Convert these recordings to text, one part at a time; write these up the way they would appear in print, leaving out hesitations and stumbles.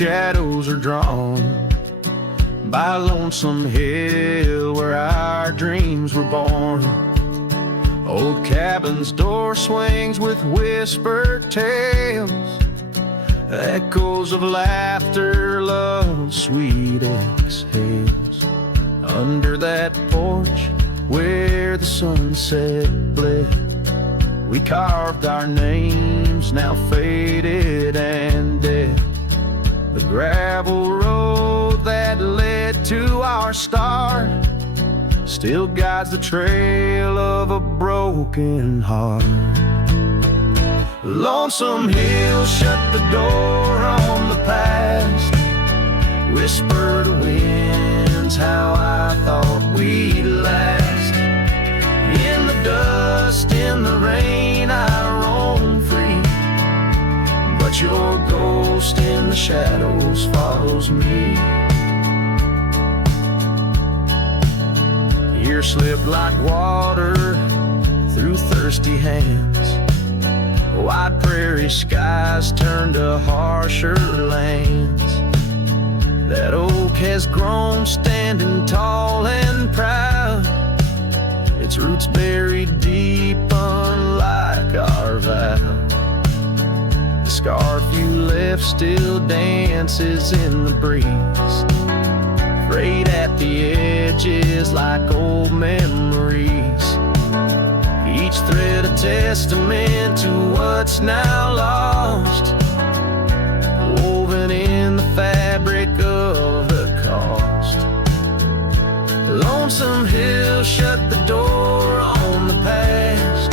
shadows are drawn by Lonesome Hill where our dreams were born. Old cabin's door swings with whispered tales, echoes of laughter, love's sweet exhales. Under that porch where the sunset bled, we carved our names, now faded and dead. The gravel road that led to our start still guides the trail of a broken heart. Lonesome Hill shut the door on the past, whisper to winds how I thought we'd last. In the dust, in the rain, I roam free, but your ghost in the shadows follows me. Years slipped like water through thirsty hands. Wide prairie skies turned to harsher lands. That oak has grown standing tall and proud, its roots buried deep unlike our vow. The scarf you left still dances in the breeze, frayed at the edges like old memories. Each thread a testament to what's now lost, woven in the fabric of the cost. Lonesome Hill shut the door on the past,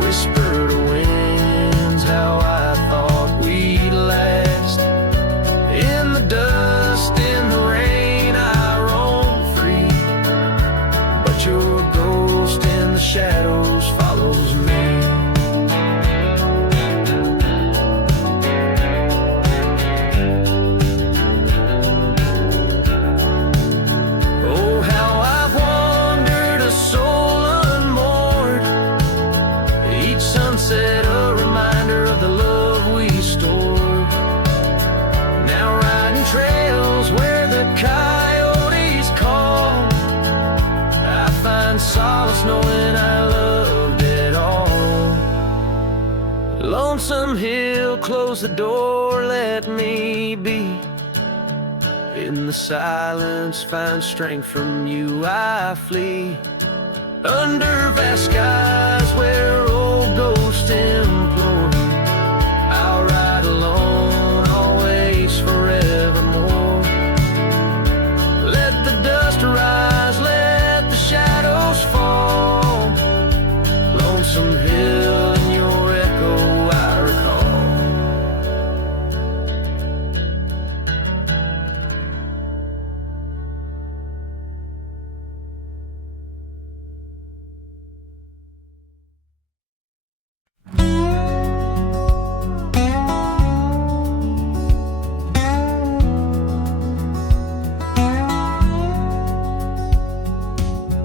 whisper to winds how I thought we'd last. In the dust, in the rain, I roam free, but your ghost in the shadows follows me. Oh, how I've wandered, a soul unmoored, each sunset a reminder of the love we stored. Now riding trails where the coyotes call, I find solace knowing I loved it all. Lonesome Hill, close the door, let me be. In the silence, find strength from you, I flee. Under vast skies where old ghosts implore, I'll ride alone, always, forevermore. Let the dust rise, let the shadows fall. Lonesome Hill and your echo I recall.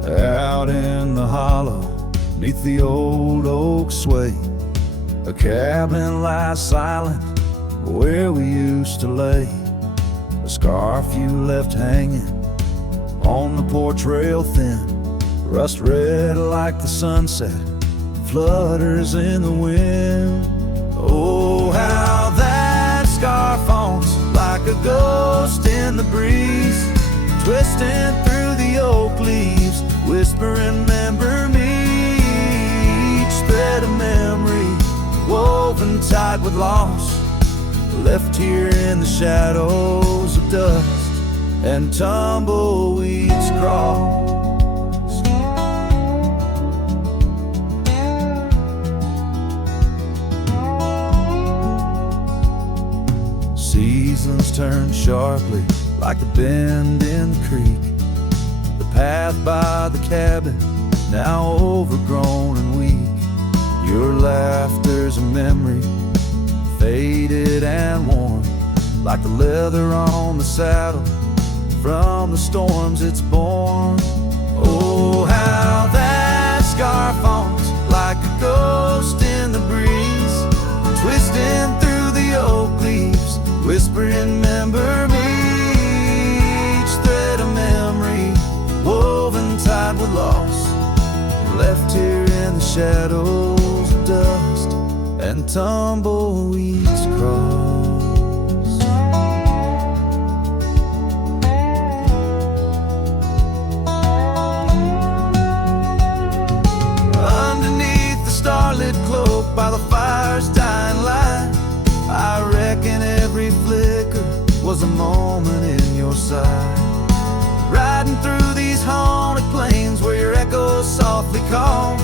Out in the hollow, neath the old oak sway, a cabin lies silent where we used to lay. A scarf you left hanging on the porch rail thin, rust red like the sunset, flutters in the wind. Oh, how that scarf haunts like a ghost in the breeze, twisting through the oak leaves, whispering, remember me. Each thread of memory woven tight with loss, left here in the shadows of dust and tumbleweeds cross. Seasons turn sharply like the bend in the creek, the path by the cabin now overgrown and weak. Your laughter's a memory, faded and worn, like the leather on the saddle from the storms it's borne. Oh, how that scarf haunts like a ghost in the breeze, twisting through the oak leaves, whispering shadows of dust and tumbleweeds cross. Underneath the starlit cloak by the fire's dying light, I reckon every flicker was a moment in your sight. Riding through these haunted plains where your echo softly calls,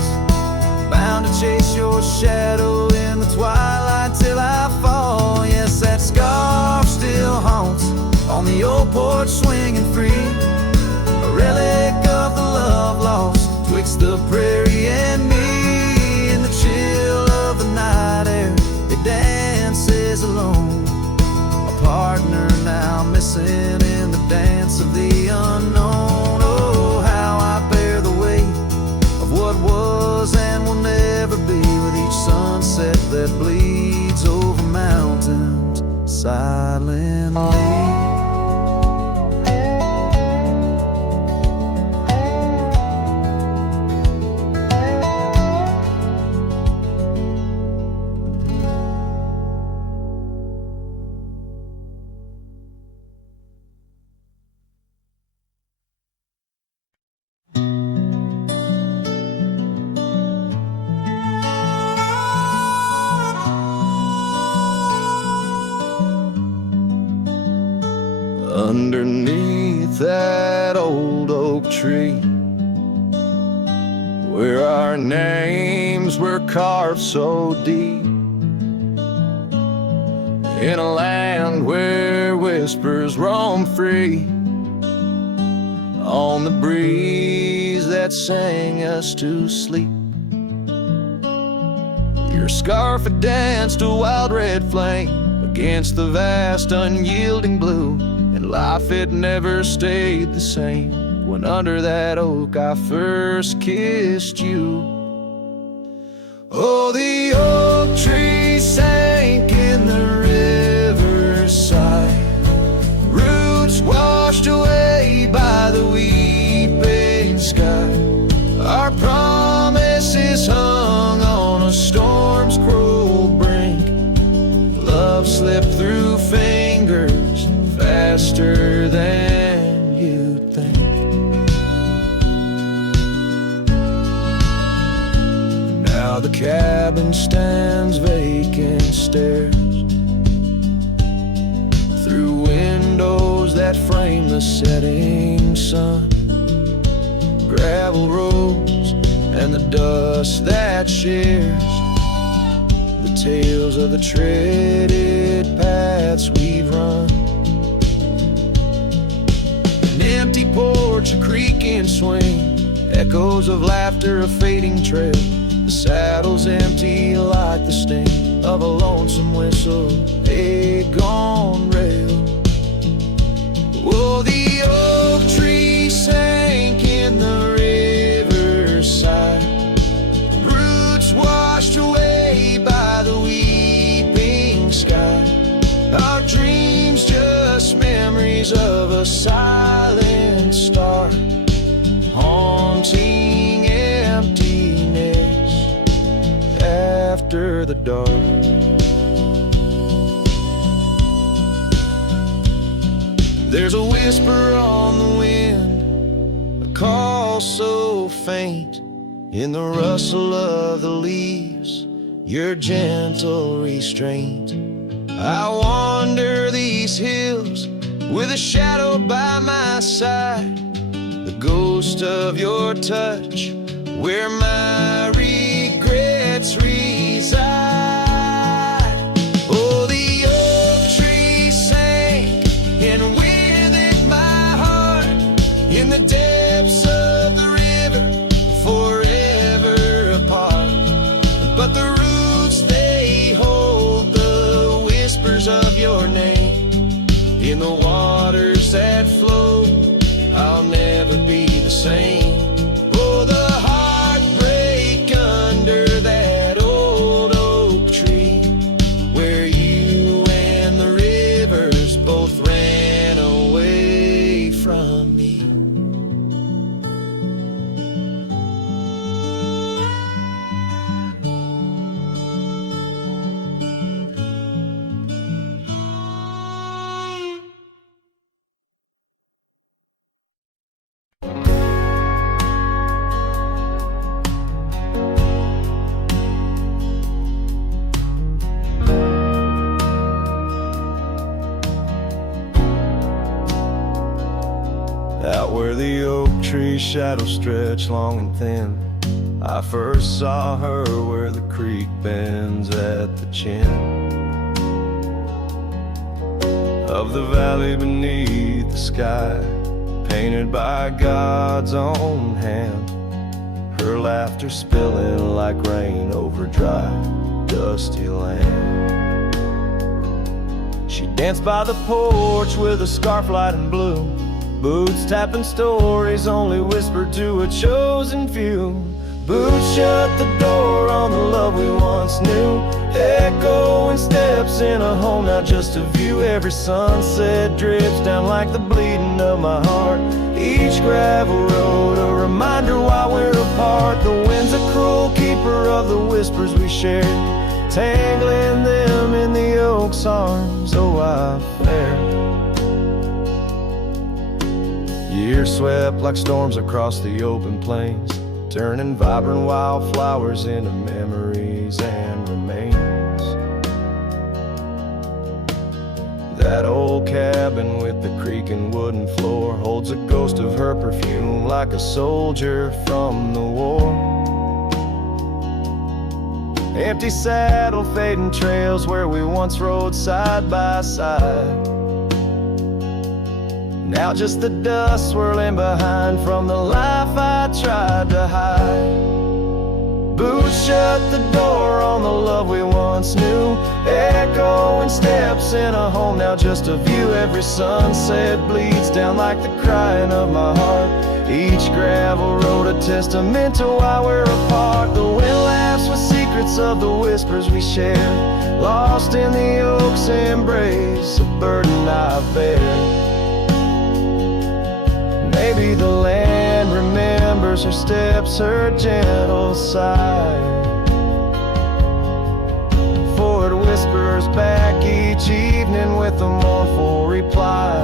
bound to chase your shadow in the twilight till I fall. Yes, that scarf still haunts on the old porch swinging free, a relic of the love lost twixt the prairie and me. In the chill of the night air, it dances alone, a partner now missing in the dance of the unknown. Oh, how I bear the weight of what was and will never be, with each sunset that bleeds over mountains silently. Underneath that old oak tree, where our names were carved so deep, in a land where whispers roam free, on the breeze that sang us to sleep. Your scarf had danced a wild red flame against the vast unyielding blue, and life had never stayed the same when under that oak I first kissed you. Oh, the oak tree sank in the riverside, roots washed away by the weeping sky. Our promises hung on a storm's cruel brink, love slipped through fingers faster than you'd think. Now the cabin stands vacant, stares through windows that frame the setting sun, gravel roads and the dust that shares the tales of the treaded paths we've run. Empty porch, a creaking swing, echoes of laughter, a fading trail. The saddle's empty like the sting of a lonesome whistle, a gone rail. Oh, the oak tree sank in the riverside, roots washed away by the weeping sky. Our dreams just memories of a silent star, haunting emptiness after the dark. There's a whisper on the wind, a call so faint, in the rustle of the leaves, your gentle restraint. I wander these hills with a shadow by my side, the ghost of your touch, where my regrets reside. Oh, the oak tree sank, and with it my heart, in the depths of the river, forever apart. But the roots, they hold the whispers of your name in the waters that flow. I'll never be the same. Oh, the heartbreak under that old oak tree, where you and the rivers both ran away from me. Out where the oak tree shadows stretch long and thin, I first saw her where the creek bends at the chin of the valley beneath the sky, painted by God's own hand. Her laughter spilling like rain over dry, dusty land. She danced by the porch with a scarf light and blue, boots tapping stories only whispered to a chosen few. Boots shut the door on the love we once knew, echoing steps in a home, now just a view. Every sunset drips down like the bleeding of my heart. Each gravel road a reminder why we're apart. The wind's a cruel keeper of the whispers we shared, tangling them in the oak's arms. Oh, I fared. Years swept like storms across the open plains, turning vibrant wildflowers into memories and remains. That old cabin with the creaking wooden floor holds a ghost of her perfume like a soldier from the war. Empty saddle, fading trails where we once rode side by side. Now just the dust swirling behind from the life I tried to hide. Boots shut the door on the love we once knew, echoing steps in a home, now just a view. Every sunset bleeds down like the crying of my heart. Each gravel road a testament to why we're apart. The wind laughs with secrets of the whispers we shared, lost in the oak's embrace, a burden I bear. Maybe the land remembers her steps, her gentle sigh, for it whispers back each evening with a mournful reply.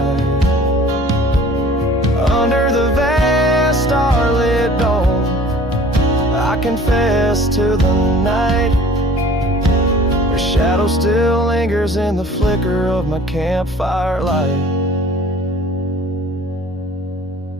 Under the vast starlit dome, I confess to the night, her shadow still lingers in the flicker of my campfire light.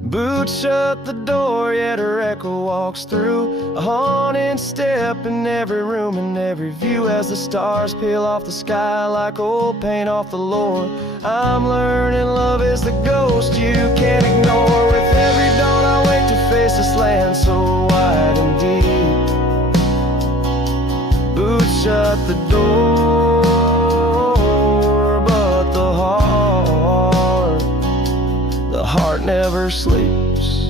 Boots shut the door, yet her echo walks through, a haunting step in every room and every view. As the stars peel off the sky like old paint off the lore, I'm learning love is the ghost you can't ignore. With every dawn I wake to face this land so wide and deep. Boots shut the door, but the heart never sleeps.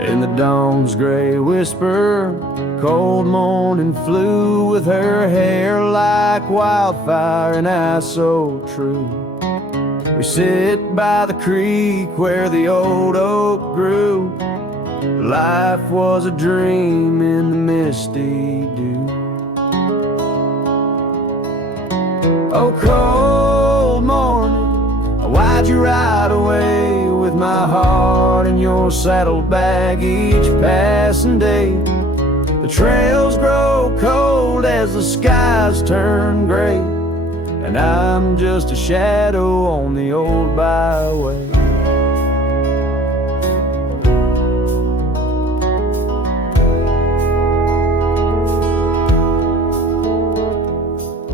In the dawn's gray whisper, cold morning flew with her hair like wildfire and eyes so true. We sit by the creek where the old oak grew. Life was a dream in the misty dew. Oh, cold morning, why'd you ride away with my heart in your saddlebag each passing day? The trails grow cold as the skies turn gray, and I'm just a shadow on the old byway.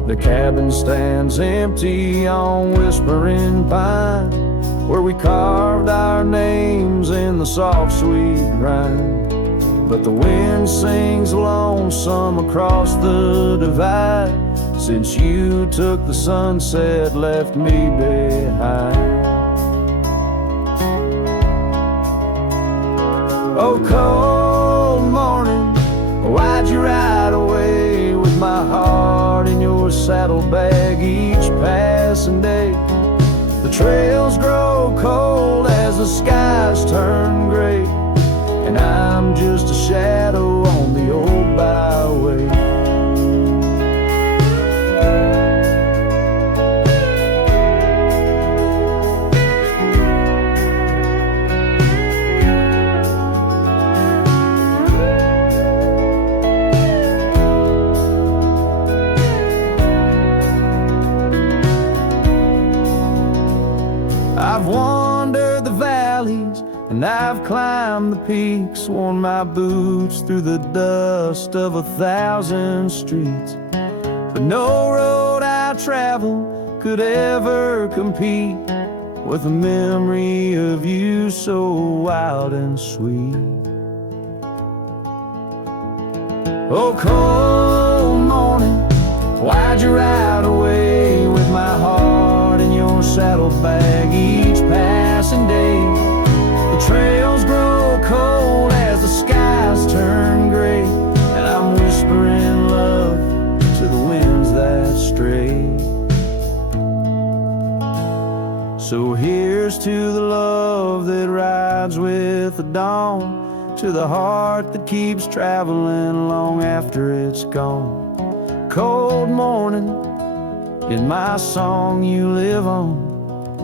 The cabin stands empty on Whispering Pine, where we carved our names in the soft sweet rime. But the wind sings lonesome across the divide, since you took the sunset, left me behind. Oh, cold morning, why'd you ride away with my heart in your saddlebag each passing day? The trails grow cold as the skies turn gray, and I'm just a shadow on the old byway. climbed the peaks, worn my boots through the dust of 1,000 streets. But no road I traveled could ever compete with the memory of you so wild and sweet. Oh, cold morning, why'd you ride away with my heart in your saddlebag each passing day? The trails grow cold as the skies turn gray, and I'm whispering love to the winds that stray. So here's to the love that rides with the dawn, to the heart that keeps traveling long after it's gone. Cold morning, in my song you live on,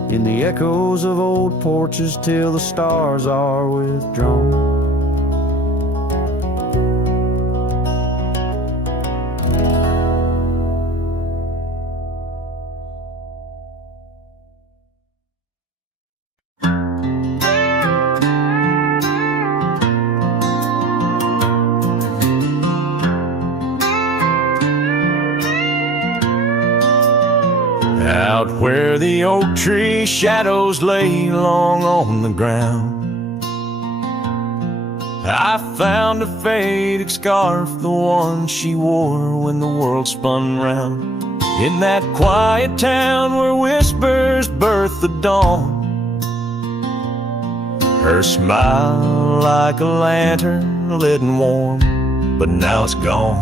in the echoes of old porches till the stars are withdrawn. Out where the oak tree shadows lay long on the ground, I found a faded scarf, the one she wore when the world spun round. In that quiet town where whispers birth the dawn, her smile like a lantern lit and warm, but now it's gone.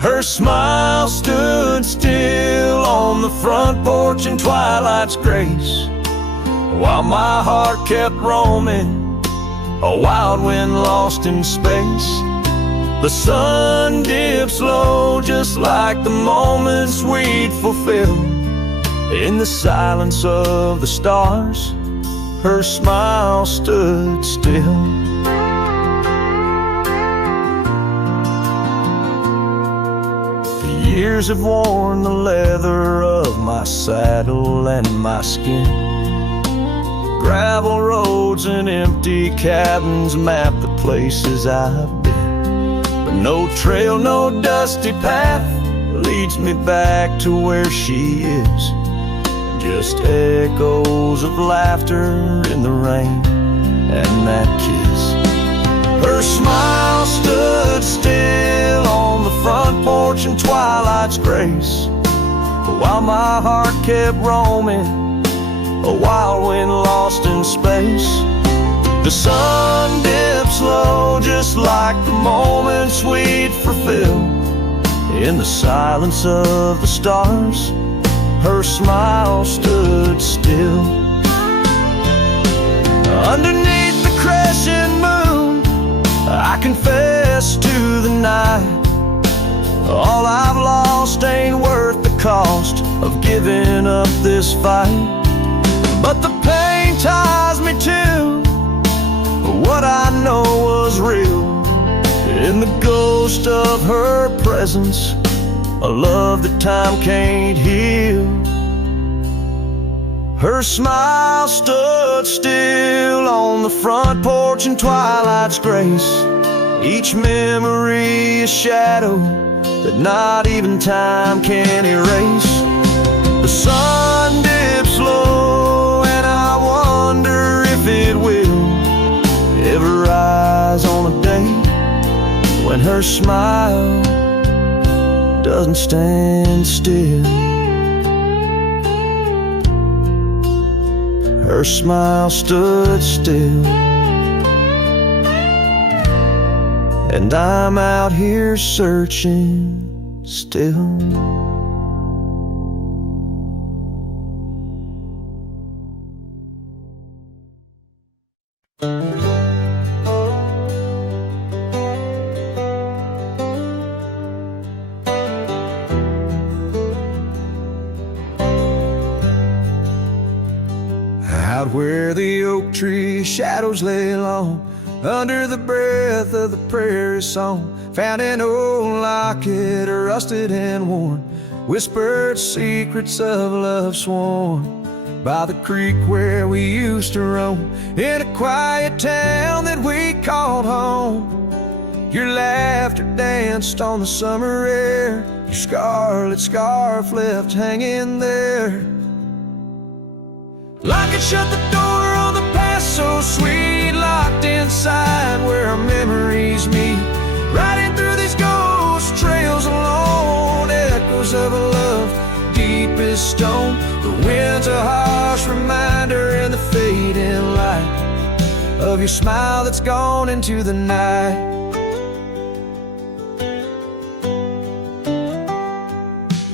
Her smile stood still on the front porch in twilight's grace, while my heart kept roaming, a wild wind lost in space. The sun dipped slow, just like the moments we'd fulfill. In the silence of the stars, her smile stood still. Years have worn the leather of my saddle and my skin. Gravel roads and empty cabins map the places I've been, but no trail, no dusty path leads me back to where she is. Just echoes of laughter in the rain and that kiss. Her smile stood still on the front porch in twilight's grace, while my heart kept roaming, a wild wind lost in space. The sun dipped slow, just like the moments we'd fulfill. In the silence of the stars, her smile stood still. Underneath the crescent moon, I confess to the night, all I've lost ain't worth the cost of giving up this fight. But the pain ties me to what I know was real, in the ghost of her presence, a love that time can't heal. Her smile stood still on the front porch in twilight's grace, each memory a shadow that not even time can erase. The sun dips low, and I wonder if it will ever rise on a day when her smile doesn't stand still. Her smile stood still, and I'm out here searching still. Out where the oak tree shadows lay long, under the breath of the prairie song, found an old locket, rusted and worn, whispered secrets of love sworn. by the creek where we used to roam, in a quiet town that we called home. Your laughter danced on the summer air, your scarlet scarf left hanging there. Like it shut the door on the past so sweet, locked inside where our memories meet. Riding through these ghost trails alone, echoes of a love deep as stone. The wind's a harsh reminder in the fading light of your smile that's gone into the night.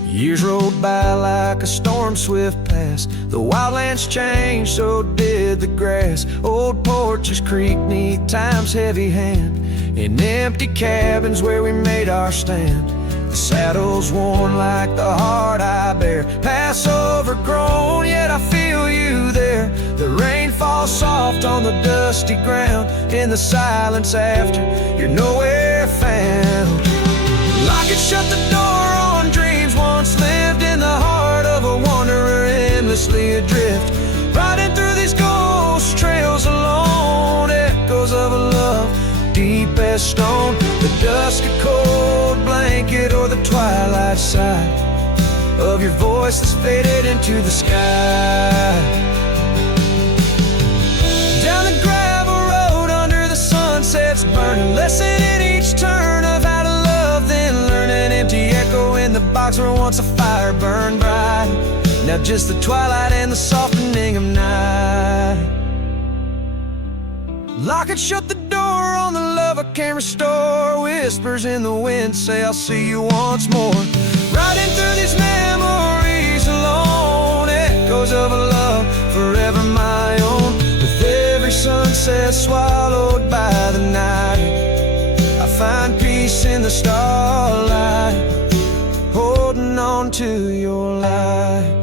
Years rolled by like a storm swift past. The wildlands changed, so did the grass. Old porches creak neath time's heavy hand, in empty cabins where we made our stand. The saddle's worn like the heart I bear, past overgrown, yet I feel you there. The rain falls soft on the dusty ground, in the silence after you're nowhere found. Like it shut the door on dreams once lived, in the heart of a wanderer endlessly adrift. Riding through these ghost trails alone, echoes of a love deep as stone. The dusk a cold blanket, or the twilight sigh of your voice that's faded into the sky. Down the gravel road under the sunsets burning, lesson in each turn of how to love, then learn. An empty echo in the box where once a fire burned bright, now just the twilight and the softening of night. Lock it, shut the door on the love I can't restore. Whispers in the wind say I'll see you once more. Riding through these memories alone, echoes of a love forever my own. With every sunset swallowed by the night, I find peace in the starlight, holding on to your light.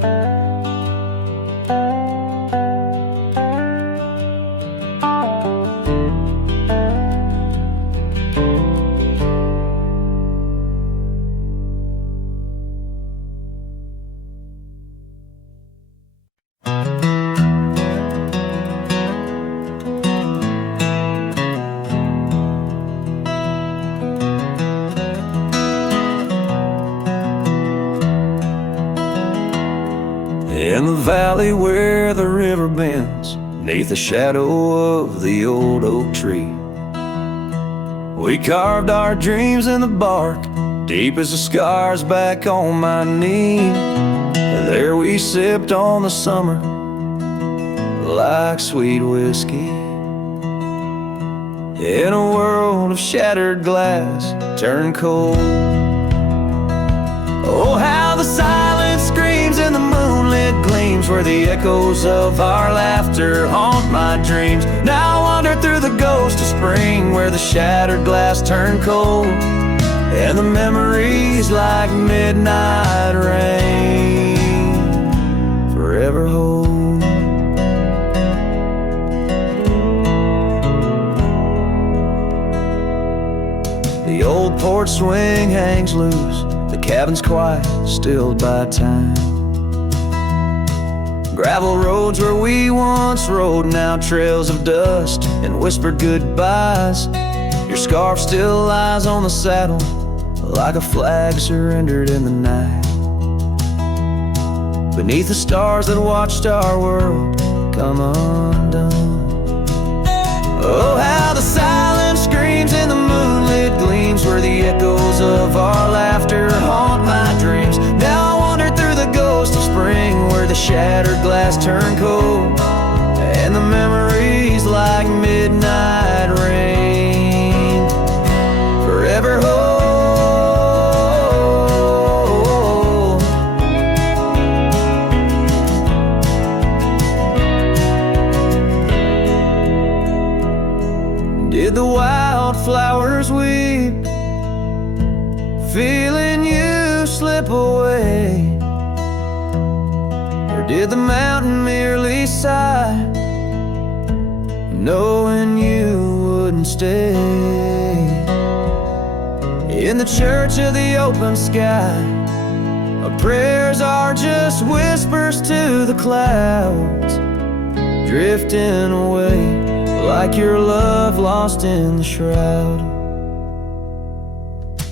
In the valley where the river bends, neath the shadow of the old oak tree, we carved our dreams in the bark, deep as the scars back on my knee. There we sipped on the summer like sweet whiskey, in a world of shattered glass turned cold. Oh, how the silence screams in the moonlit gleams, where the echoes of our laughter haunt my dreams. Now I wander through the ghost of spring, where the shattered glass turned cold, and the memories like midnight rain forever hold. The old porch swing hangs loose, the cabin's quiet, stilled by time. Gravel roads where we once rode, now trails of dust and whispered goodbyes. Your scarf still lies on the saddle, like a flag surrendered in the night, beneath the stars that watched our world come undone. Oh, how the silence screams in the moonlit gleams, where the echoes of our laughter haunt my dreams. Now I wander through the ghost of spring, where the shattered glass turned cold, and the memories like midnight rain forever hold. Did the wildflowers weep, feeling you slip away? Or did the mountain merely sigh, knowing you wouldn't stay? In the church of the open sky, Our prayers are just whispers to the clouds, drifting away like your love lost in the shroud.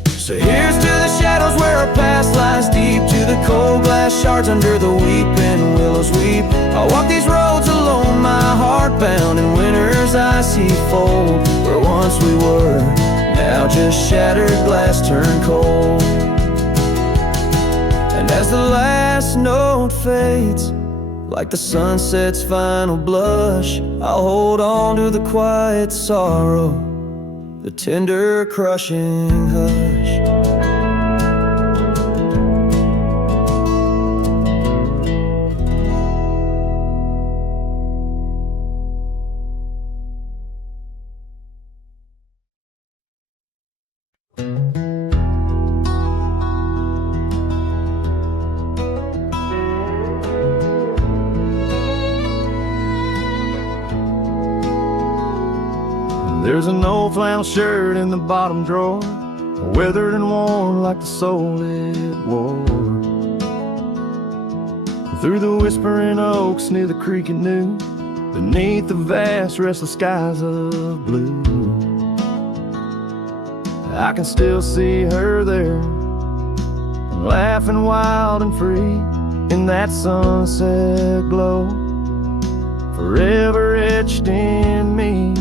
So here's to the shadows where our past lies deep, to the cold glass shards under the weeping willows weep. I walk these roads alone, my heart bound in winter's icy fold, where once we were, now just shattered glass turned cold. And as the last note fades, like the sunset's final blush, I'll hold on to the quiet sorrow, the tender crushing hush. There's an old flannel shirt in the bottom drawer, weathered and worn like the soul it wore. Through the whispering oaks near the creek it knew, beneath the vast restless skies of blue, I can still see her there, laughing wild and free in that sunset glow, forever etched in me.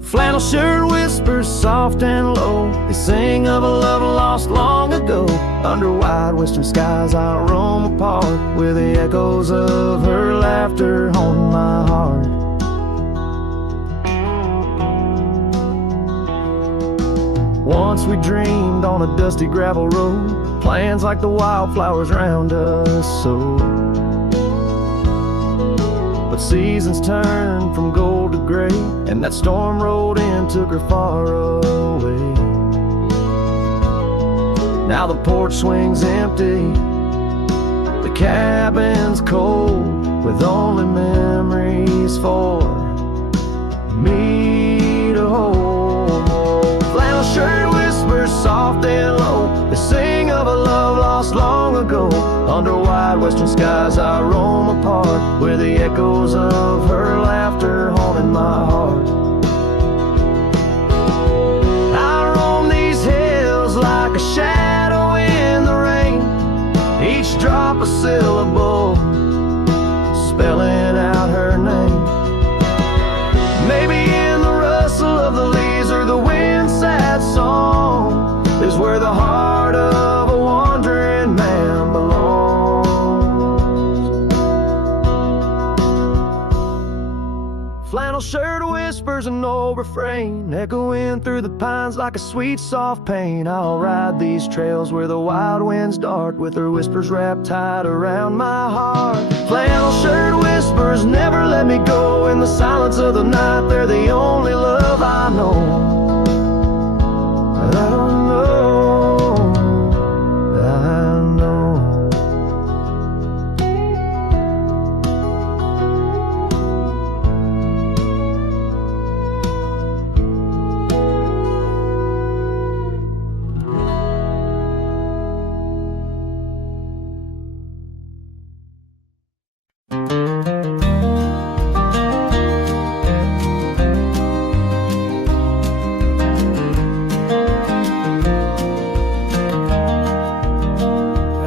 Flannel shirt whispers soft and low, they sing of a love lost long ago. Under wide western skies I'll roam apart, with the echoes of her laughter haunt my heart. Once we dreamed on a dusty gravel road, plans like the wildflowers round us so. But seasons turned from gold to gray, and that storm rolled in, took her far away. Now the porch swings empty, the cabin's cold, with only memories for me to hold. Flannel shirt whispers soft and low, they sing of a love lost long ago. Under wide western skies I roam apart, where the echoes of her laughter haunted my heart. I roam these hills like a shadow in the rain, each drop a syllable, spelling out her name. Maybe in the rustle of the leaves or the wind's sad song is where the heart of a wandering man belongs. Flannel shirt whispers an old refrain, echoing through the pines like a sweet soft pain. I'll ride these trails where the wild winds dart, with her whispers wrapped tight around my heart. Flannel shirt whispers never let me go, in the silence of the night they're the only love I know. But I don't know, I know.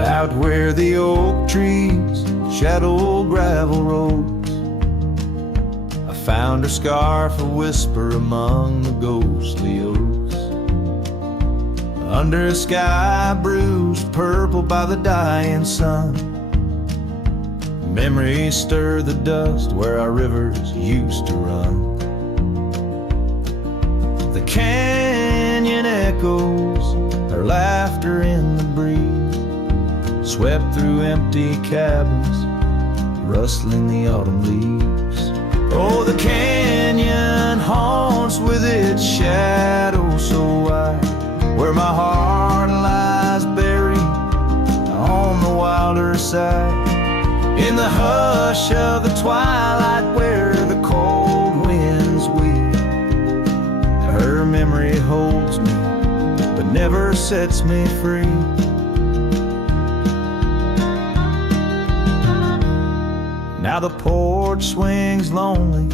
Out where the oak trees shadow gravel roads, I found her scarf a whisper among the ghostly oaks. Under a sky bruised purple by the dying sun, memories stir the dust where our rivers used to run. The canyon echoes, her laughter in the breeze, swept through empty cabins, rustling the autumn leaves. Oh, the canyon haunts with its shadow so wide, where my heart lies buried on the wilder side. In the hush of the twilight where the cold winds weep, her memory holds me but never sets me free. Now the porch swings lonely,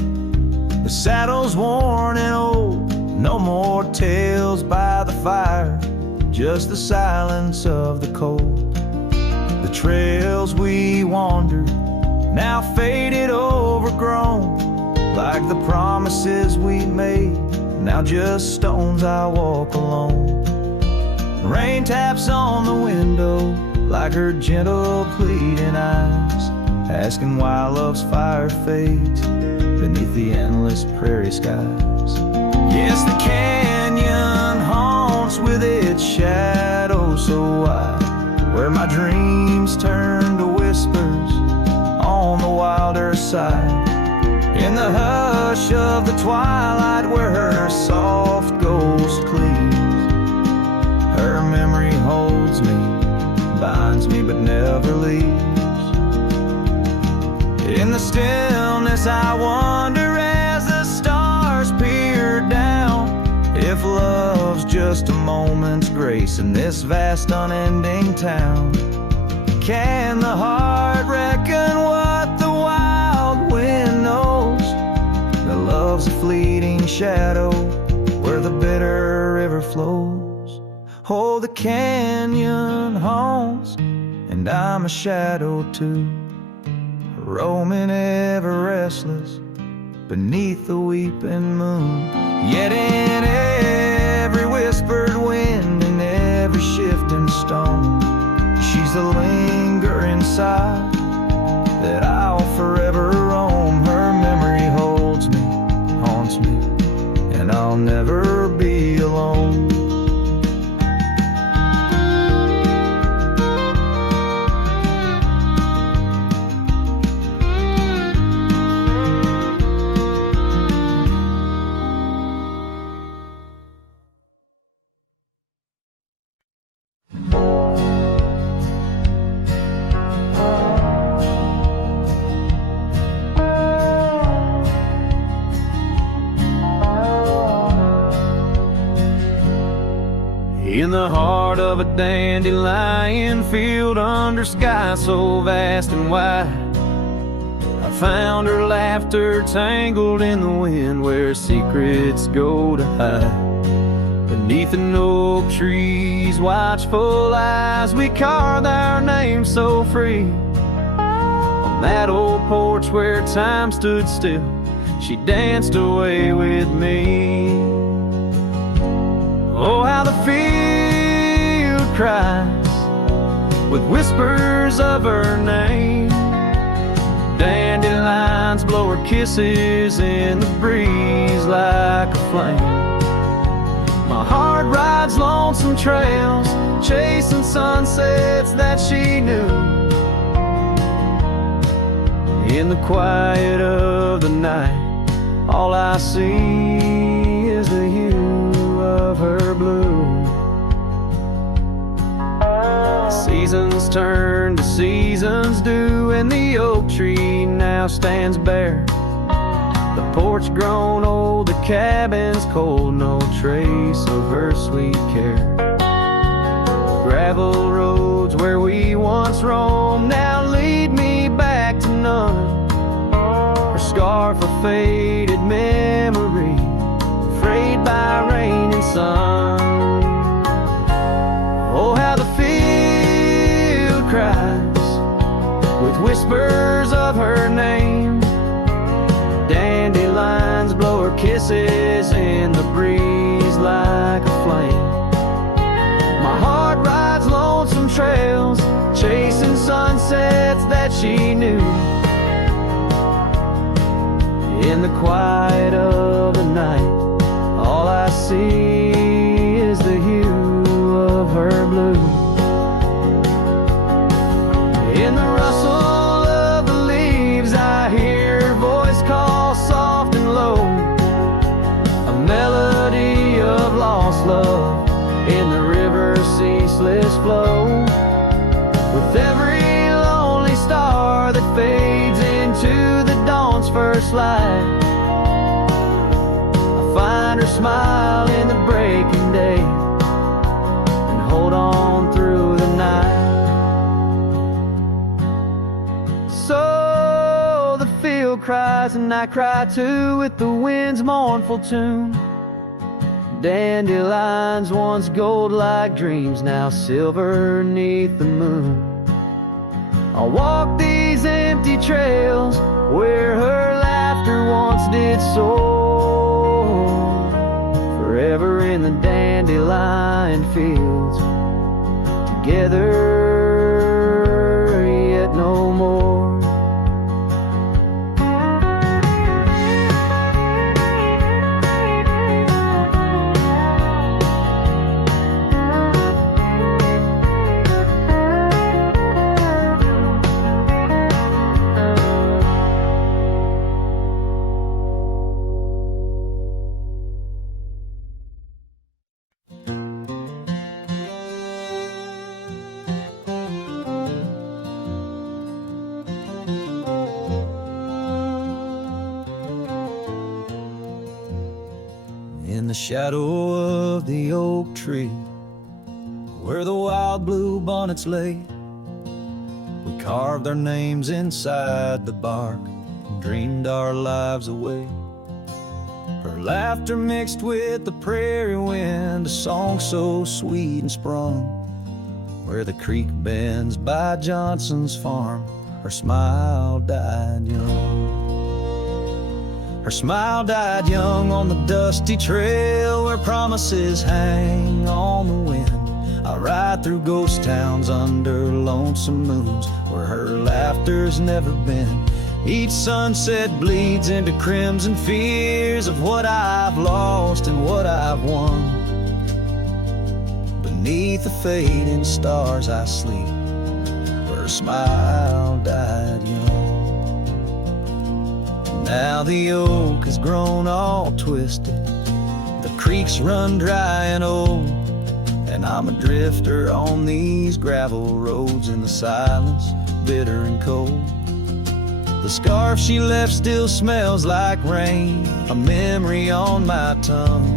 the saddle's worn and old. No more tales by the fire, just the silence of the cold. The trails we wandered, now faded, overgrown, like the promises we made, now just stones I walk alone. Rain taps on the window like her gentle pleading eyes, asking why love's fire fades beneath the endless prairie skies. Yes, the canyon haunts with its shadow so wide, where my dreams turn to whispers on the wilder side. In the hush of the twilight where her soft ghost cleaves, her memory holds me, binds me but never leaves. In the stillness I wonder as the stars peer down, if love's just a moment's grace in this vast unending town. Can the heart reckon what the wild wind knows? That love's a fleeting shadow where the bitter river flows. Oh, the canyon haunts, and I'm a shadow too, roaming ever restless beneath the weeping moon. Yet in every whispered wind and every shifting stone, she's the lingering sigh that I'll forever roam. Her memory holds me, haunts me, and I'll never be alone. In the heart of a dandelion field under sky so vast and wide, I found her laughter tangled in the wind where secrets go to hide. Beneath an oak tree's watchful eyes, we carved our names so free. On that old porch where time stood still, she danced away with me. Oh, how the field cries with whispers of her name. Dandelions blow her kisses in the breeze like a flame. My heart rides lonesome trails, chasing sunsets that she knew. In the quiet of the night, all I see is the hue of her blue. Seasons turn to seasons do, and the oak tree now stands bare. The porch grown old, the cabin's cold, no trace of her sweet care. Gravel roads where we once roamed now lead me back to none. Her scarf a faded memory, frayed by rain and sun. Oh, how the field cries with whispers of her name. Dandelions blow her kisses in the breeze like a flame. My heart rides lonesome trails, chasing sunsets that she knew. In the quiet of the night, all I see is the hue of her blue. In the rustle of the leaves, I hear her voice call soft and low, a melody of lost love in the river's ceaseless flow. With every lonely star that fades into the dawn's first light, I find her smile in the breaking day and hold on through the night. So cries and I cry too with the wind's mournful tune. Dandelions once gold like dreams, now silver 'neath the moon. I'll walk these empty trails where her laughter once did soar, forever in the dandelion fields, together yet no more. In the shadow of the oak tree, where the wild blue bonnets lay, we carved our names inside the bark and dreamed our lives away. Her laughter mixed with the prairie wind, a song so sweet and sprung, where the creek bends by Johnson's farm, her smile died young. Her smile died young on the dusty trail where promises hang on the wind. I ride through ghost towns under lonesome moons where her laughter's never been. Each sunset bleeds into crimson fears of what I've lost and what I've won. Beneath the fading stars I sleep, her smile died young. Now the oak has grown all twisted, the creeks run dry and old, and I'm a drifter on these gravel roads in the silence, bitter and cold. The scarf she left still smells like rain, a memory on my tongue.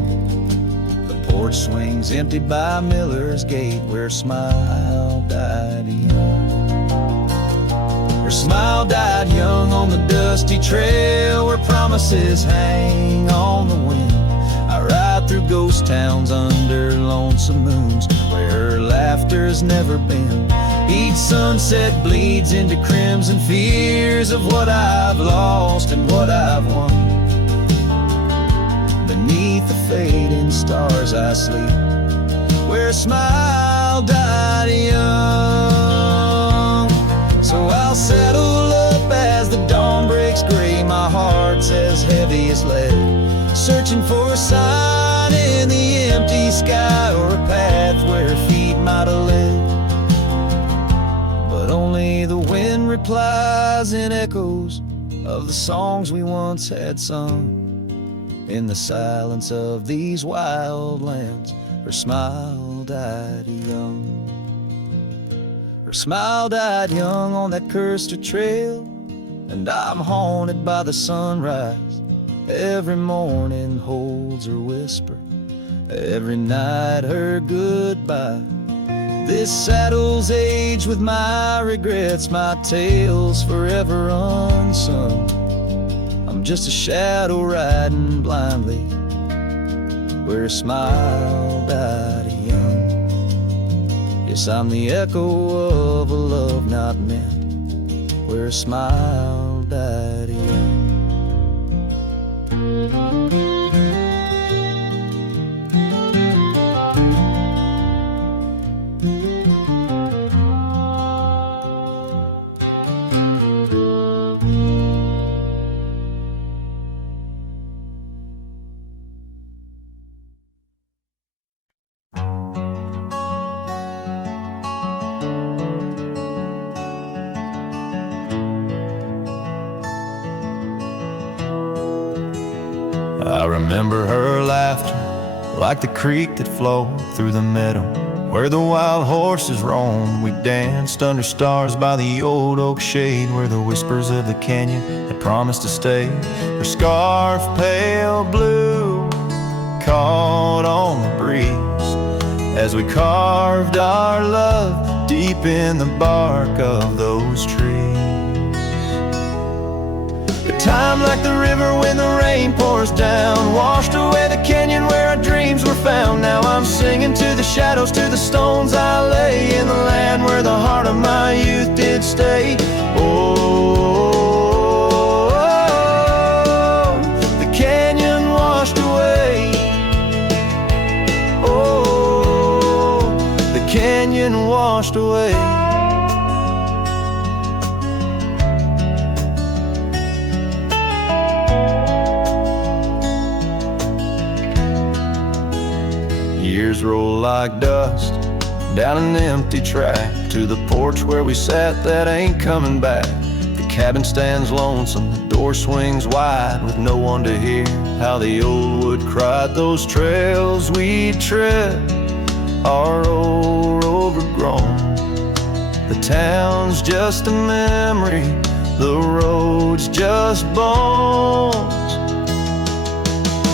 The porch swings empty by Miller's Gate where smile died young. Her smile died young on the dusty trail where promises hang on the wind. I ride through ghost towns under lonesome moons where her laughter's never been. Each sunset bleeds into crimson fears of what I've lost and what I've won. Beneath the fading stars I sleep, where a smile died young. So I'll settle up as the dawn breaks gray, my heart's as heavy as lead, searching for a sign in the empty sky or a path where feet might have led. But only the wind replies in echoes of the songs we once had sung. In the silence of these wild lands, her smile died young. Her smile died young on that cursed trail, and I'm haunted by the sunrise. Every morning holds her whisper, every night her goodbye. This saddle's aged with my regrets, my tale's forever unsung. I'm just a shadow riding blindly where a smile died young. Yes, I'm the echo of a love not meant, where a smile died young. I remember her laughter like the creek that flowed through the meadow where the wild horses roam. We danced under stars by the old oak shade where the whispers of the canyon had promised to stay. Her scarf pale blue caught on the breeze as we carved our love deep in the bark of those trees. The time like the river when the rain pours down, washed away the canyon where our dreams were found. Now I'm singing to the shadows, to the stones I lay, in the land where the heart of my youth did stay. Oh, the canyon washed away. Oh, the canyon washed away. Years roll like dust down an empty track to the porch where we sat that ain't coming back. The cabin stands lonesome, the door swings wide with no one to hear how the old wood cried. Those trails we'd tread are old, overgrown. The town's just a memory, the road's just bones.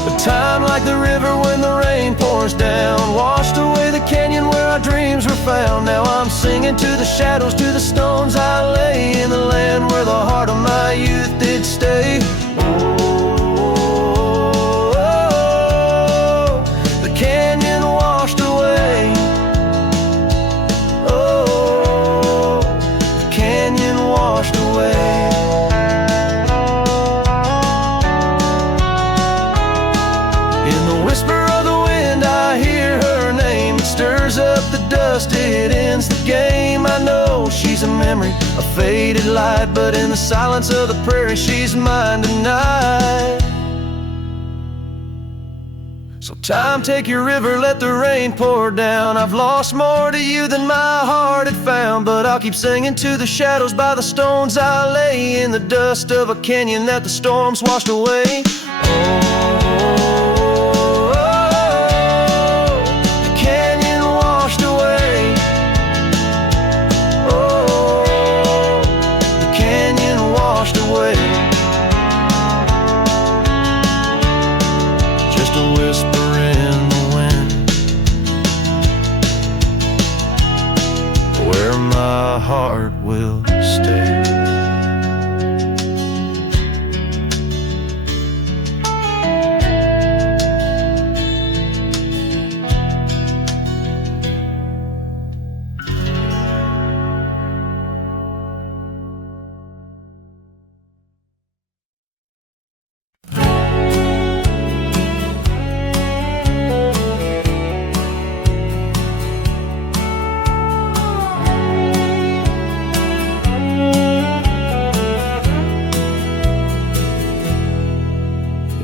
A time like the river when the rain pours down, washed away the canyon where our dreams were found. Now I'm singing to the shadows, to the stones I lay, in the land where the heart of my youth did stay. Oh, the canyon washed away. Oh, the canyon washed away. Stirs up the dust, it ends the game. I know she's a memory, a faded light, but in the silence of the prairie, she's mine tonight. So time, take your river, let the rain pour down. I've lost more to you than my heart had found, but I'll keep singing to the shadows by the stones I lay, in the dust of a canyon that the storms washed away. Just a whisper in the wind, where my heart will stay.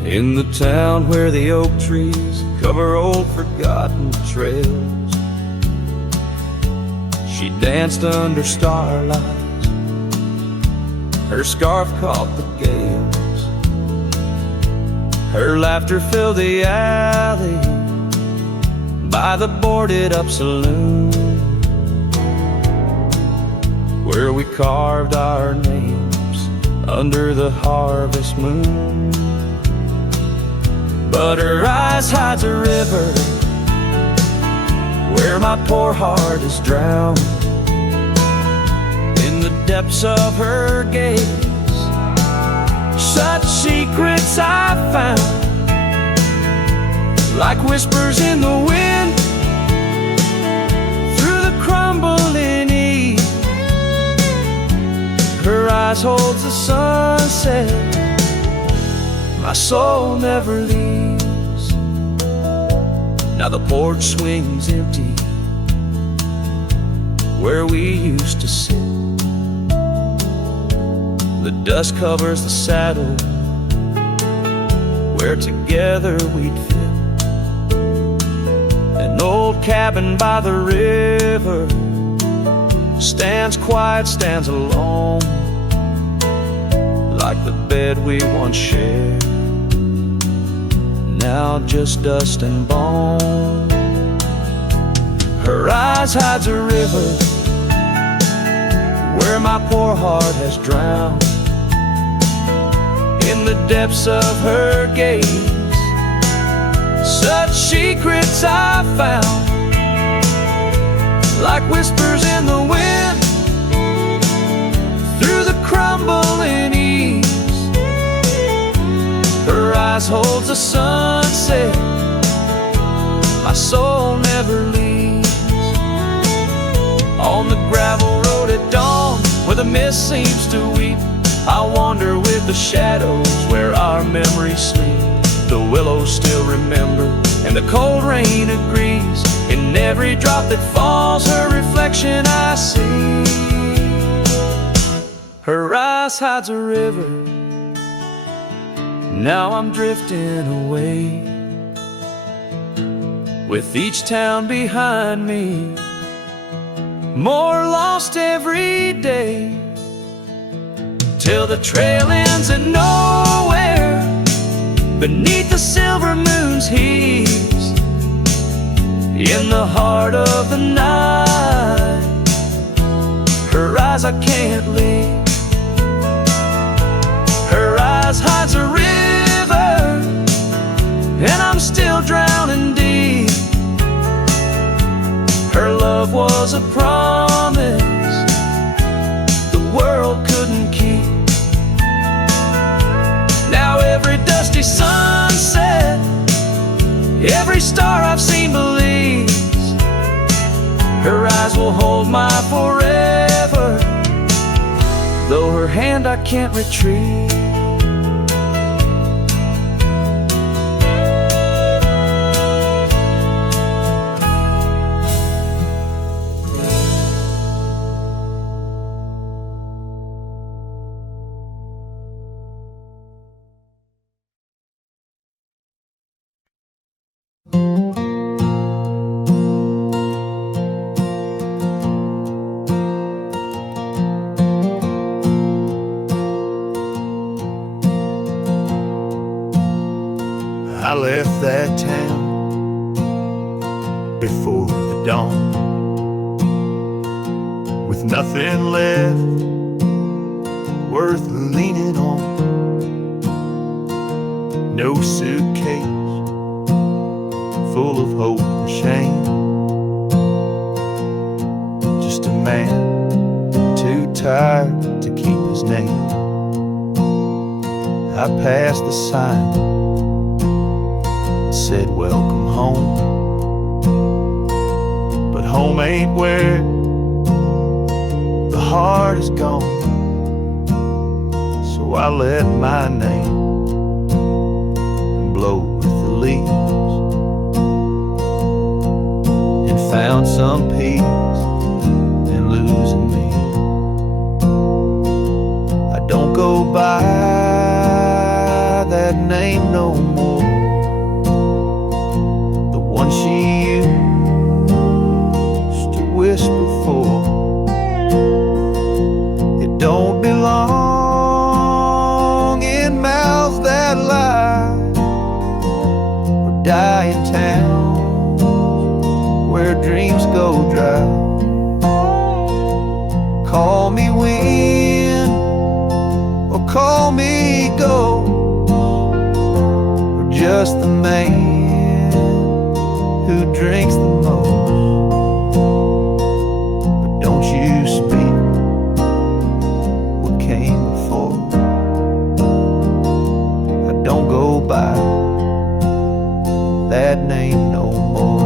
In the town where the oak trees cover old forgotten trails, she danced under starlight, her scarf caught the gales. Her laughter filled the alley by the boarded up saloon, where we carved our names under the harvest moon. But her eyes hides a river where my poor heart is drowned. In the depths of her gaze, such secrets I found, like whispers in the wind, through the crumbling eve. Her eyes holds the sunset, my soul never leaves. Now the porch swings empty where we used to sit. The dust covers the saddle where together we'd fit. An old cabin by the river stands quiet, stands alone, like the bed we once shared, now just dust and bone. Her eyes hides a river where my poor heart has drowned. In the depths of her gaze, such secrets I found, like whispers in the wind, through the crumbling eaves. eyes holds the sunset. My soul never leaves. On the gravel road at dawn, where the mist seems to weep, I wander with the shadows where our memories sleep. The willows still remember, and the cold rain agrees. In every drop that falls, her reflection I see. Her eyes hides a river. Now I'm drifting away, with each town behind me, more lost every day, till the trail ends at nowhere, beneath the silver moon's heaves. In the heart of the night, her eyes I can't leave. Her eyes hides a river, and I'm still drowning deep. Her love was a promise the world couldn't keep. Now every dusty sunset, every star I've seen believes her eyes will hold my forever, though her hand I can't retrieve. I left that town before the dawn, with nothing left worth leaning on. No suitcase full of hope and shame, just a man too tired to keep his name. I passed the sign, said welcome home, but home ain't where the heart is gone. So I let my name blow with the leaves, and found some peace in losing me. I don't go by that name no more, one she used to whisper for. It don't belong in mouths that lie, or die in towns where dreams go dry. Call me wind, or call me ghost, or just the man who drinks the most. But don't you speak what came before. I don't go by that name no more.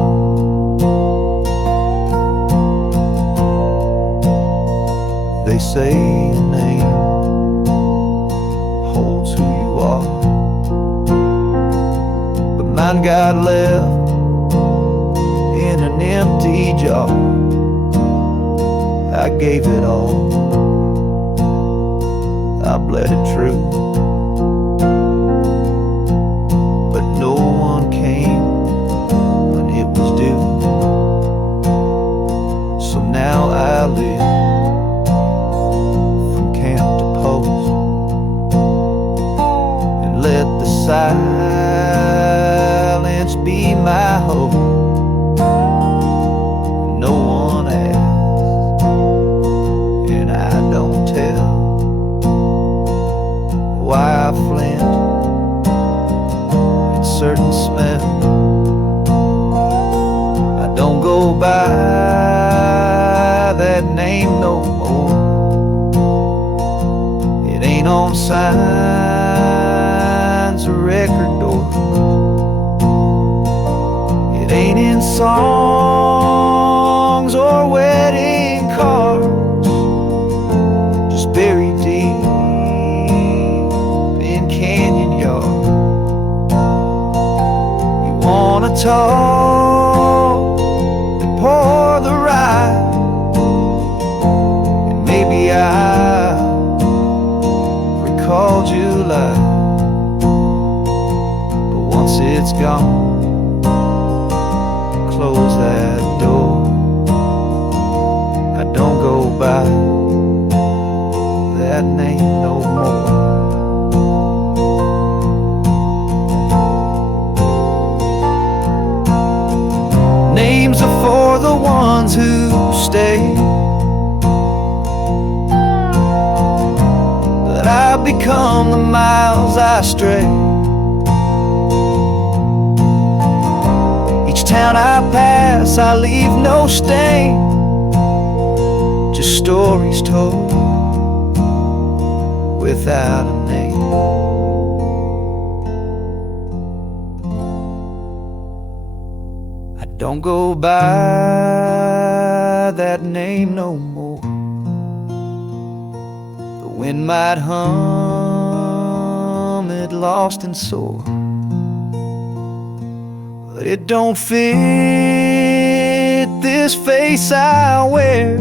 They say your name holds who you are, but mine got left in an empty jar. I gave it all, I bled it true, but no one came when it was due. So now I live from camp to post, and let the silence be my hope. Why I flint at certain smell. I don't go by that name no more. It ain't on signs or record doors. songs or wedding cards, just buried deep in canyon yard. You wanna talk and pour the rye, and maybe I recalled July, but once it's gone, close that door. I don't go by that name no more. Names are for the ones who stay, but I've become the miles I stray. Each town I pass, I leave no stain, just stories told without a name. I don't go by that name no more. The wind might hum it lost and sore, but it don't fit this face I wear,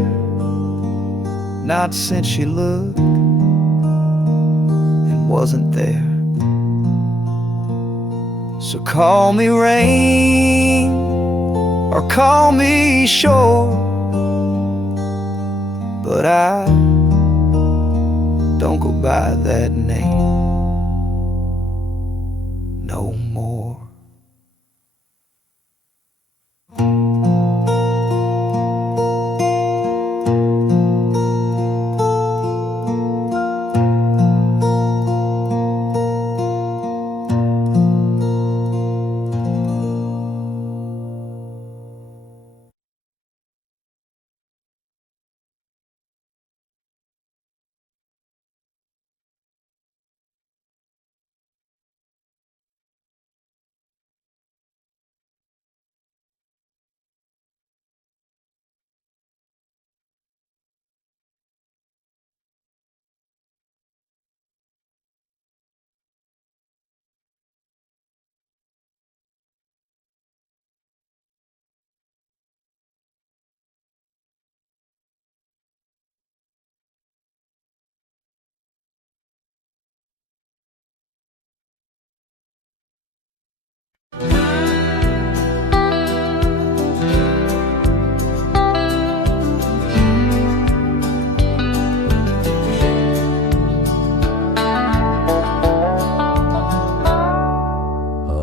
not since she looked and wasn't there. So call me rain or call me shore, but I don't go by that name no more.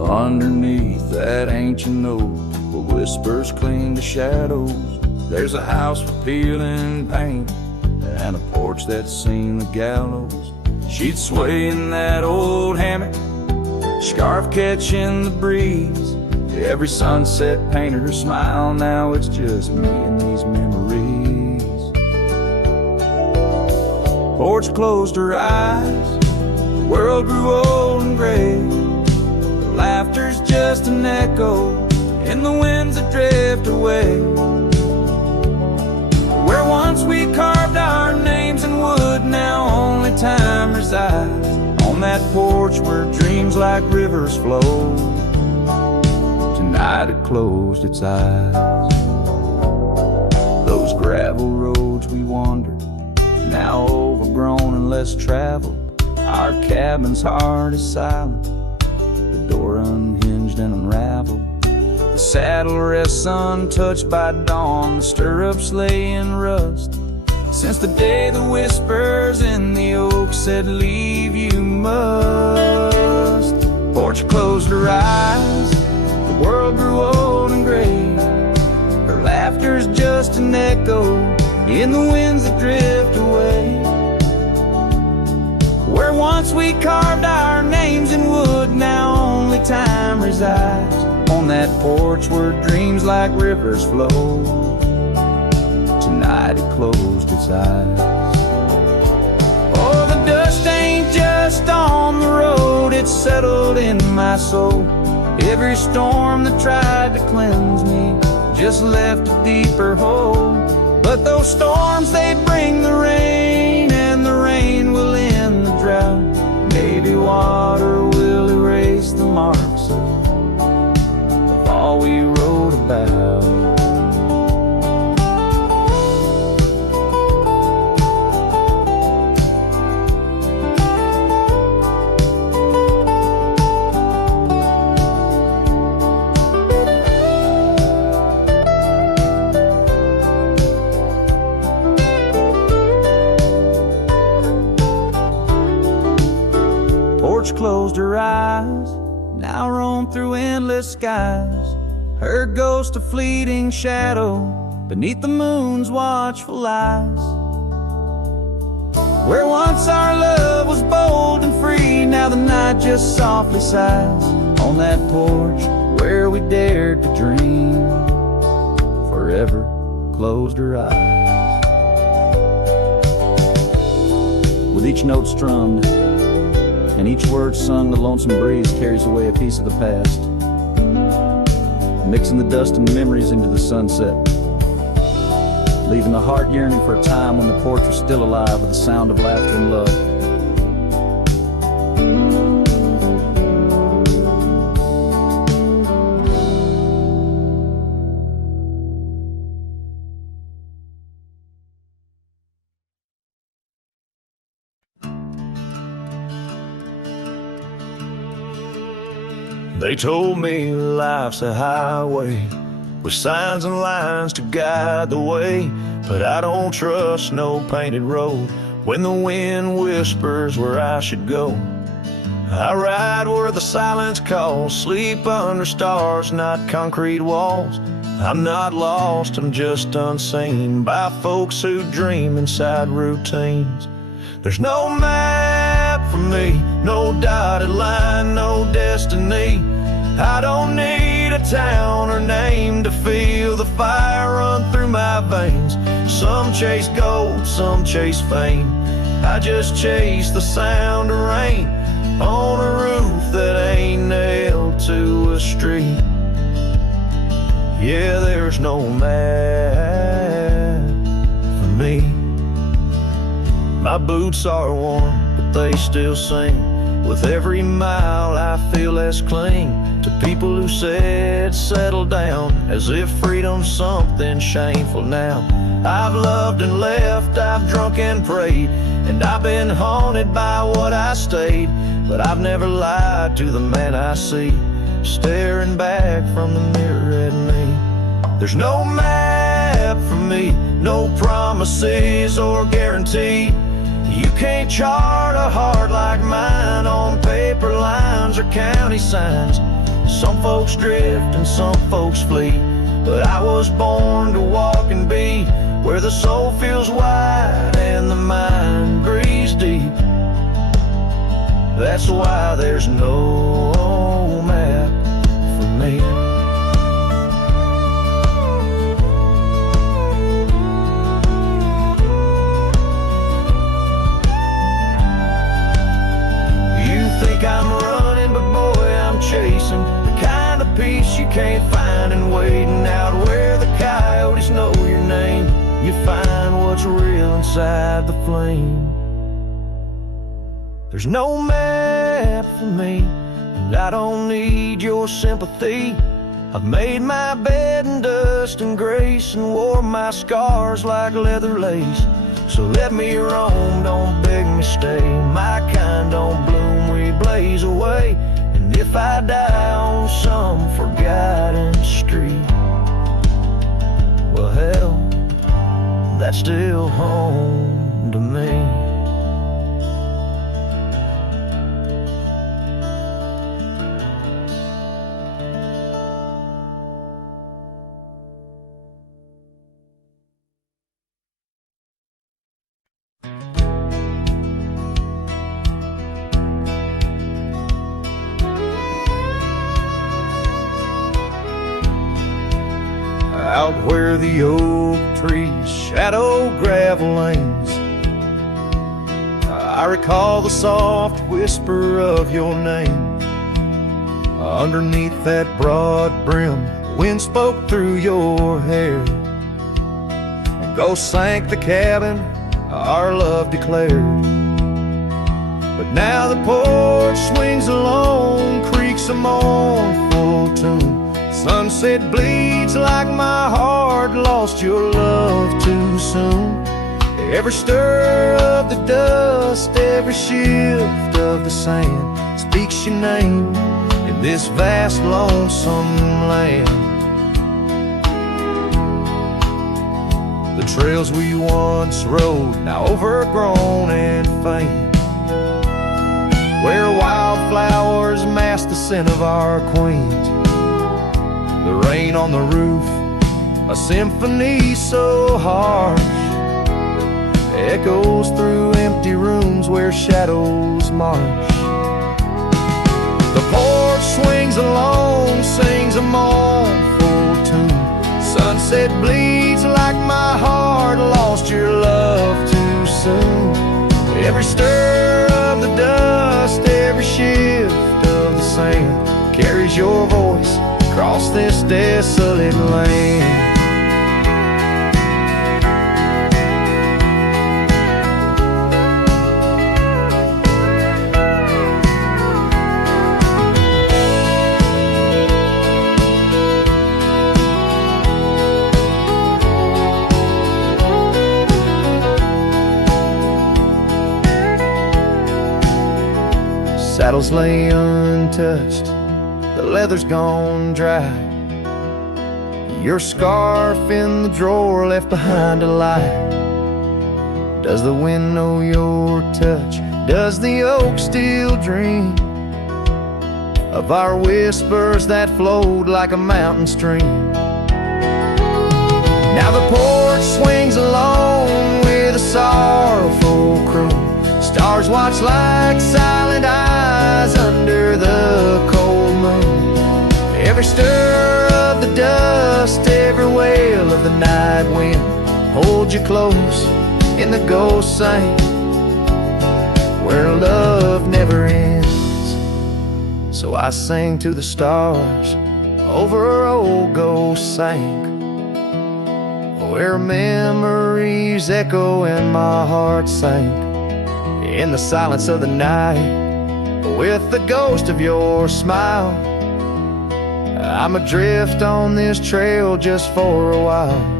Underneath that ancient oak, where whispers cling to shadows, there's a house with peeling paint and a porch that's seen the gallows. She'd sway in that old hammock, scarf catching the breeze. Every sunset painted her smile. Now it's just me and these memories. Porch closed her eyes, the world grew old and gray. Laughter's just an echo in the winds that drift away. Where once we carved our names in wood, now only time resides. On that porch where dreams like rivers flow, tonight it closed its eyes. Those gravel roads we wandered, now overgrown and less traveled. Our cabin's heart is silent, the door unhinged and unraveled. The saddle rests untouched by dawn, the stirrups lay in rust. Since the day the whispers in the oak said, leave you must. Porch closed her eyes, the world grew old and gray. Her laughter's just an echo in the winds that drift away. Where once we carved our names in wood, now only time resides. On that porch where dreams like rivers flow, tonight it closed its eyes. Oh, the dust ain't just on the road, it's settled in my soul. Every storm that tried to cleanse me just left a deeper hole. But those storms, they bring the rain, and the rain will end the drought. Maybe water will erase the marks of all we wrote about. Closed her eyes, now roam through endless skies. Her ghost a fleeting shadow beneath the moon's watchful eyes. Where once our love was bold and free, now the night just softly sighs. On that porch where we dared to dream, forever closed her eyes. With each note strummed and each word sung, the lonesome breeze carries away a piece of the past, mixing the dust and memories into the sunset, leaving the heart yearning for a time when the porch was still alive with the sound of laughter and love. They told me life's a highway with signs and lines to guide the way, but I don't trust no painted road when the wind whispers where I should go. I ride where the silence calls, sleep under stars, not concrete walls. I'm not lost, I'm just unseen by folks who dream inside routines. There's no map for me, no dotted line, no destiny. I don't need a town or name to feel the fire run through my veins. Some chase gold, some chase fame. I just chase the sound of rain on a roof that ain't nailed to a street. Yeah, there's no map for me. My boots are worn, but they still sing. With every mile I feel less cling to people who said settle down, as if freedom's something shameful now. I've loved and left, I've drunk and prayed, and I've been haunted by what I stayed. But I've never lied to the man I see, staring back from the mirror at me. There's no map for me, no promises or guarantee. You can't chart a heart like mine on paper lines or county signs. Some folks drift and some folks flee, but I was born to walk and be where the soul feels wide and the mind breathes deep. That's why there's no map for me. I'm running, but boy, I'm chasing the kind of peace you can't find in waiting out where the coyotes know your name. You find what's real inside the flame. There's no map for me, and I don't need your sympathy. I've made my bed in dust and grace and wore my scars like leather lace. So let me roam, don't beg me stay. My kind don't bloom, we blaze away. And if I die on some forgotten street, well hell, that's still home to me. Out where the oak trees shadow gravel lanes, I recall the soft whisper of your name. Underneath that broad brim Wind spoke through your hair, and ghosts sank the cabin our love declared. But now the porch swings alone, creaks a mournful tune. Sunset bleeds like my heart lost your love too soon. Every stir of the dust, every shift of the sand speaks your name in this vast lonesome land. The trails we once rode, now overgrown and faint, where wildflowers mask the scent of our queens. The rain on the roof, a symphony so harsh, echoes through empty rooms where shadows march. The porch swings alone, sings a mournful tune. Sunset bleeds like my heart lost your love too soon. Every stir of the dust, every shift of the sand carries your voice across this desolate land. Saddles lay untouched, the leather's gone dry. Your scarf in the drawer left behind a lie. Does the wind know your touch? Does the oak still dream of our whispers that flowed like a mountain stream? Now the porch swings alone with a sorrowful croon. Stars watch like silent eyes under the cold moon. Every stir of the dust, every wail of the night wind hold you close in the ghost sing where love never ends. So I sing to the stars over old ghost sank, where memories echo and my heart sank in the silence of the night. With the ghost of your smile, I'm adrift on this trail just for a while.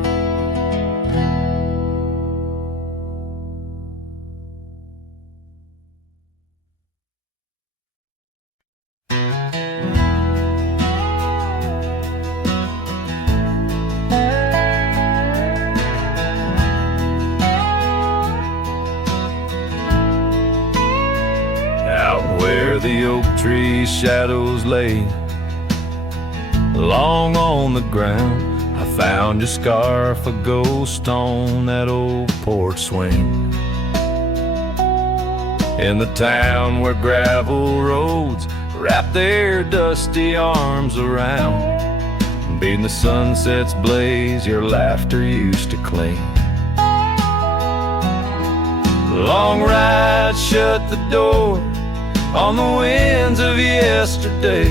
The oak tree shadows lay long on the ground. I found your scarf, a ghost on that old porch swing. In the town where gravel roads wrap their dusty arms around, beating the sunset's blaze, your laughter used to cling. Long ride shut the door on the winds of yesterday,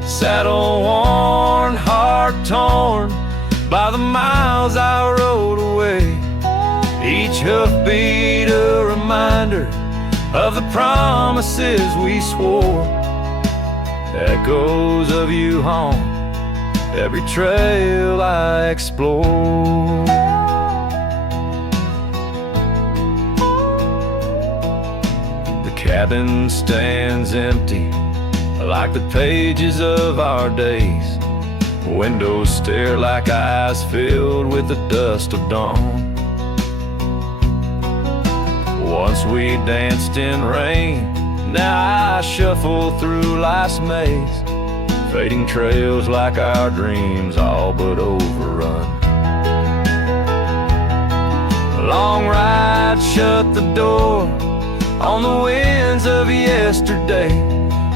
saddle worn, heart torn by the miles I rode away. Each hoofbeat a reminder of the promises we swore, echoes of you haunt every trail I explore. Cabin stands empty like the pages of our days. Windows stare like eyes filled with the dust of dawn. Once we danced in rain, now I shuffle through life's maze, fading trails like our dreams all but overrun. Long ride shut the door on the winds of yesterday,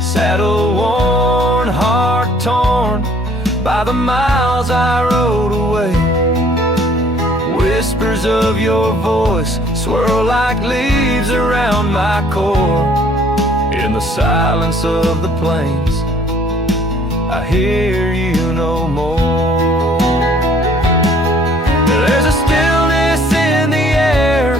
saddle worn, heart torn by the miles I rode away. Whispers of your voice swirl like leaves around my core. In the silence of the plains, I hear you no more. There's a stillness in the air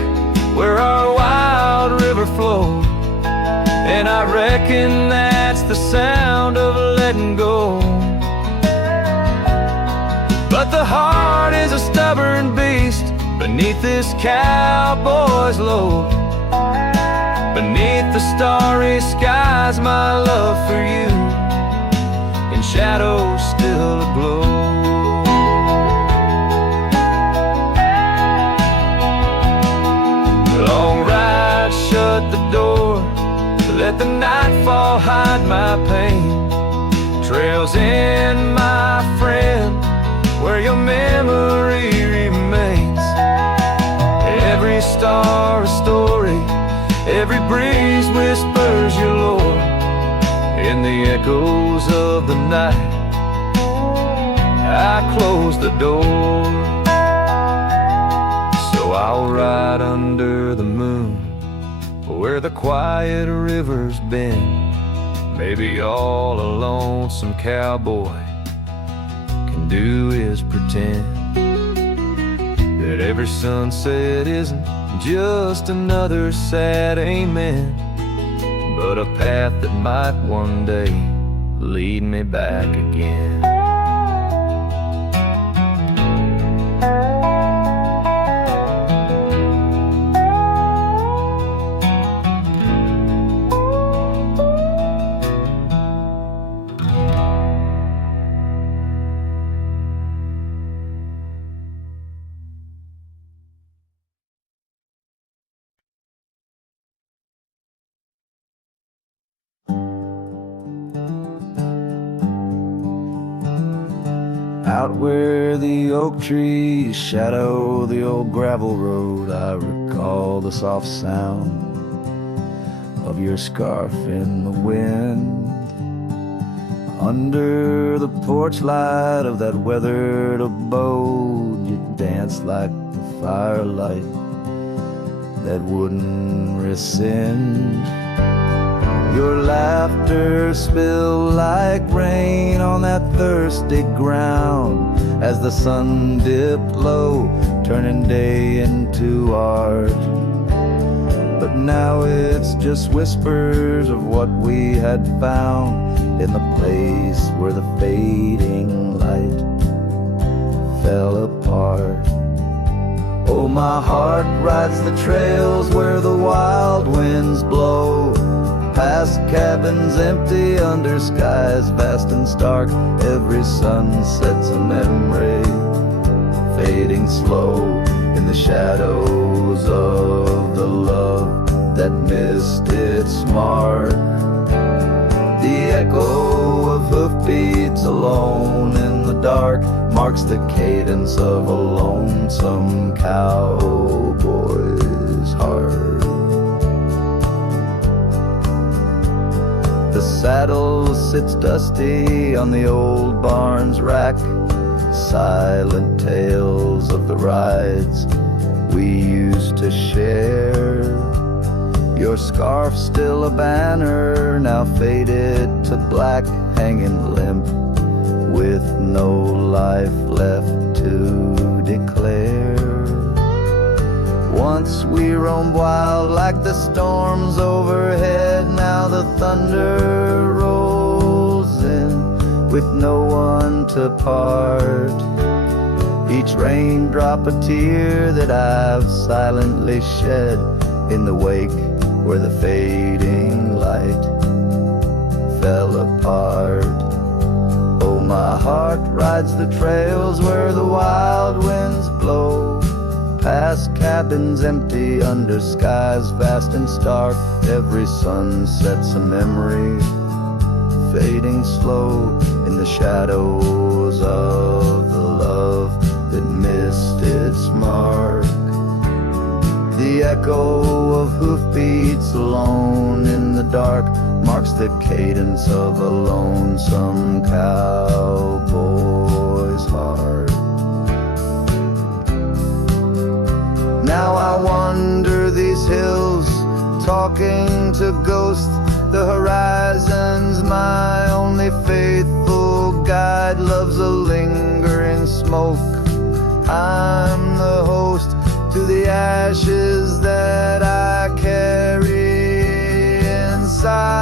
where our wild river flows, and I reckon that's the sound of letting go. But the heart is a stubborn beast beneath this cowboy's load. Beneath the starry skies, my love for you in shadows still aglow. Long ride, shut the door, let the nightfall hide my pain. Trails in, my friend, where your memory remains. Every star a story, every breeze whispers your lore. In the echoes of the night, I close the door. So I'll ride under the moon, where the quiet river's been. Maybe all a lonesome cowboy can do is pretend that every sunset isn't just another sad amen, but a path that might one day lead me back again. Out where the oak trees shadow the old gravel road, I recall the soft sound of your scarf in the wind. Under the porch light of that weathered abode, you danced like the firelight that wouldn't rescind. Your laughter spilled like rain on that thirsty ground as the sun dipped low, turning day into art. But now it's just whispers of what we had found in the place where the fading light fell apart. Oh, my heart rides the trails where the wild winds blow, past cabins empty under skies vast and stark. Every sunset's a memory, fading slow in the shadows of the love that missed its mark. The echo of hoofbeats alone in the dark marks the cadence of a lonesome cowboy's heart. The saddle sits dusty on the old barn's rack, silent tales of the rides we used to share. Your scarf still a banner, now faded to black, hanging limp with no life left to declare. Once we roamed wild like the storms overhead, now the thunder rolls in with no one to part. Each raindrop a tear that I've silently shed in the wake where the fading light fell apart. Oh, my heart rides the trails where the wild winds blow, past cabins empty under skies vast and stark. Every sunset's a memory, fading slow in the shadows of the love that missed its mark. The echo of hoofbeats alone in the dark marks the cadence of a lonesome cowboy's heart. Now I wander these hills, talking to ghosts. The horizon's my only faithful guide loves a lingering smoke. I'm the host to the ashes that I carry inside.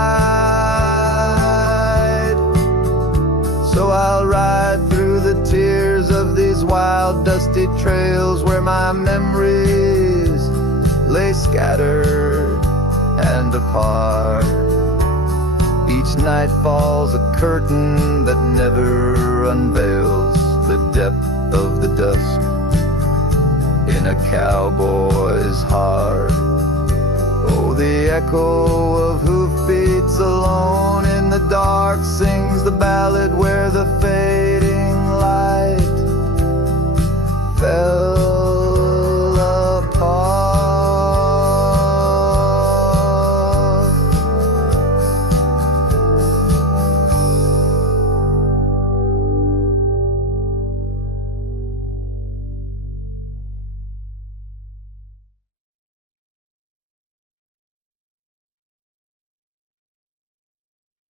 So I'll ride through the tears of these wild dusty trails where my memories lay scattered and apart. Each night falls a curtain that never unveils the depth of the dusk in a cowboy's heart. Oh, the echo of hoofbeats alone in the dark sings the ballad where the fading light fell